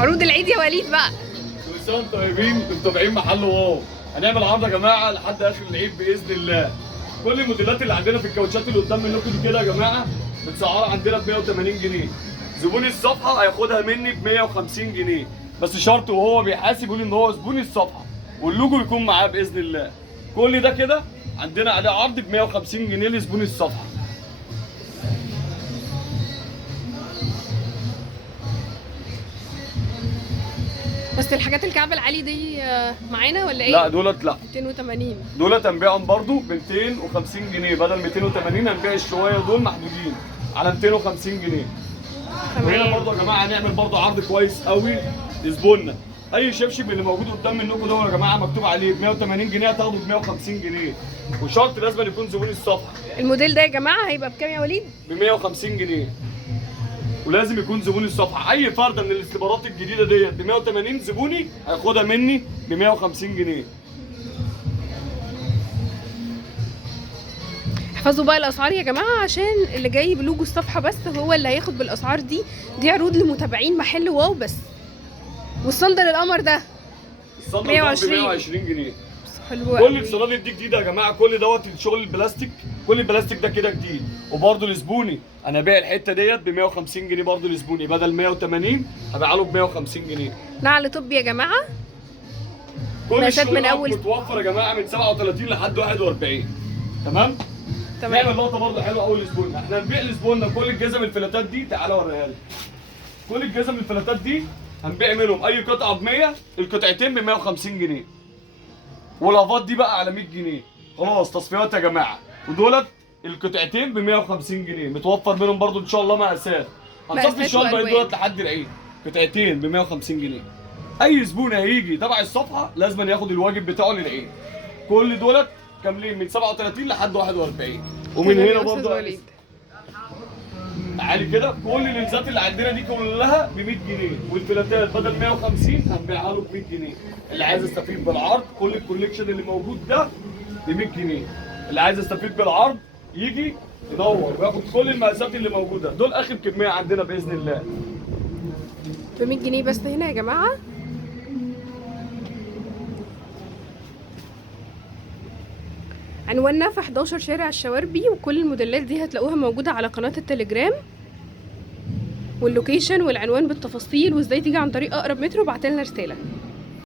عروض العيد يا وليد بقى. كل سنه وانتم طيبين، انتم متابعين محل واو. هنعمل عرض يا جماعه لحد اخر العيد باذن الله. كل الموديلات اللي عندنا في الكاوتشات اللي قدام منكم دي كده يا جماعه متسعره عندنا ب 180 جنيه. زبون الصفحه هياخدها مني ب 150 جنيه، بس شرط وهو بيحاسب يقول ان هو زبون الصفحه واللوجو يكون معاه باذن الله. كل ده كده عندنا عليه عرض ب 150 جنيه لزبون الصفحه. بس الحاجات الكعب العالي دي معانا ولا ايه؟ لا دولت لا، 280. دولت هنبيعهم برضو ب 250 جنيه بدل 280. هنبيع الشويه دول محدودين على 250 جنيه. وهنا برضو يا جماعه هنعمل برضو عرض كويس قوي لزبوننا. اي شبشب اللي موجود قدام منكم ده يا جماعه مكتوب عليه ب 180 جنيه هتاخده ب 150 جنيه، وشرط لازم يكون زبون الصفحه. الموديل ده يا جماعه هيبقى بكام يا وليد؟ ب 150 جنيه، ولازم يكون زبون الصفحه. اي فرده من الاستبارات الجديده ديت ب 180 زبوني هياخدها مني ب 150 جنيه. احفظوا بقى الاسعار يا جماعه عشان اللي جاي بلوجو الصفحه بس هو اللي هياخد بالاسعار دي. دي عروض لمتابعين محل واو بس. والصندل القمر ده الصندل ب 120 جنيه. حلو كل قوي. الصنادل دي جديده يا جماعه. كل دوت الشغل البلاستيك، كل البلاستيك ده كده جديد. وبرده لزبوني انا بايع الحته ديت ب 150 جنيه برده لزبوني، بدل 180 هبيعها له ب 150 جنيه. نعل طبي يا جماعه. كل مقاسات الشغل من أول متوفر يا جماعه من 37 لحد 41. تمام؟ نعمل نقطه برده حلوه قوي لزبوننا. احنا هنبيع لزبوننا كل الجزم الفلاتات دي. تعالى اوريها لك. كل الجزم الفلاتات دي هنبيع منهم اي قطعه ب 100، القطعتين ب 150 جنيه. والافات دي بقى على 100 جنيه. خلاص تصفيات يا جماعه. ودولت القطعتين ب 150 جنيه، متوفر منهم برضو ان شاء الله مقاسات. هنصفي الشنطه دولت لحد العيد. قطعتين ب 150 جنيه. اي زبون هيجي تبع الصفحه لازم ياخد الواجب بتاعه للعيد. كل دولت كاملين من 37 لحد 41. ومن هنا برضو تعالي كده كل اللينزات اللي عندنا دي كلها ب 100 جنيه، والفلاتات بدل 150 هنبيعها له ب 100 جنيه. اللي عايز يستفيد بالعرض كل الكوليكشن اللي موجود ده ب 100 جنيه. اللي عايز يستفيد بالعرض يجي يدور وياخد كل المقاسات اللي موجوده. دول اخر كميه عندنا باذن الله. ب 100 جنيه بس هنا يا جماعه. عنواننا في 11 شارع الشواربي، وكل الموديلات دي هتلاقوها موجودة على قناة التليجرام، واللوكيشن والعنوان بالتفاصيل وازاي تيجي عن طريق اقرب مترو. بعتلنا رسالة.